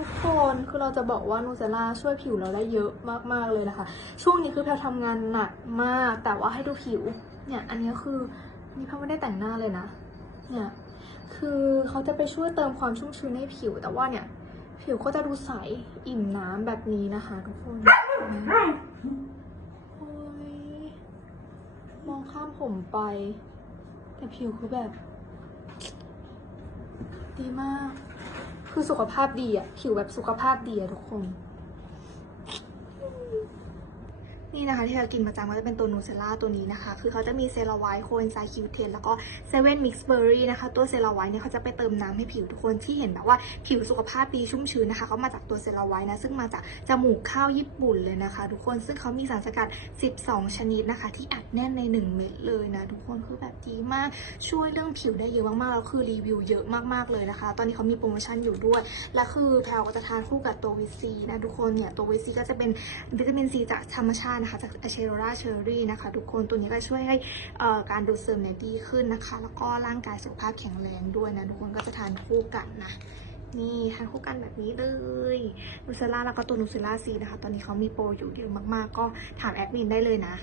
ทุกคนคือเราจะบอกว่านูเซล่าช่วยผิวเราได้เยอะมากๆเลยนะคะ ช่วงนี้คือแพลทำงานหนักมาก แต่ว่าให้ดูผิว เนี่ยอันนี้คือนี่แพลไม่ได้แต่งหน้าเลยนะ เนี่ยคือเขาจะไปช่วยเติมความชุ่มชื้นให้ผิว แต่ว่าเนี่ย ผิวก็จะดูใสอิ่มน้ำแบบนี้นะคะทุกคนโอ้ยมองข้ามผมไป แต่ผิวคือแบบ ดีมาก คือสุขภาพดีอะผิวแบบสุขภาพดีอะทุกคน นี่นะคะที่เรากินประจำก็จะเป็นตัวนูเซล่าตัวนี้นะคะ คือเขาจะมีเซราไวท์โคเอนไซคิวเทนแล้วก็เซเว่นมิกซ์เบอร์รี่นะคะ ตัวเซราไวท์เนี่ยเขาจะไปเติมน้ำให้ผิวทุกคนที่เห็นแบบว่าผิวสุขภาพดีชุ่มชื้นนะคะเขามาจากตัวเซราไวท์นะ ซึ่งมาจากจมูกข้าวญี่ปุ่นเลยนะคะ ทุกคนซึ่งเขามีสารสกัด 12 ชนิดนะคะ ที่อัดแน่นใน 1 เม็ดเลยนะ ทุกคนคือแบบดีมากช่วยเรื่องผิวได้เยอะมากๆแล้วคือรีวิวเยอะมากๆเลยนะคะ ตอนนี้เขามีโปรโมชั่นอยู่ด้วยและคือแพลวก็จะทานคู่กับตัววิซีนะทุกคนเนี่ยตัววิซีก็จะเป็นวิตามินซีจากธรรมชาตินะคะจากเชโรราเชอรี่นะคะ ทุกคนตัวนี้ก็ช่วยให้การดูดซึมเนี่ยดีขึ้นนะคะ แล้วก็ร่างกายสุขภาพแข็งแรงด้วยนะทุกคนก็จะทานคู่กันนะนี่ทานคู่กันแบบนี้เลยนูเซล่าแล้วก็ตัวนูเซล่าซีนะคะ ตอนนี้เขามีโปรอยู่เยอะมากๆ ก็ถามแอดมินได้เลยนะ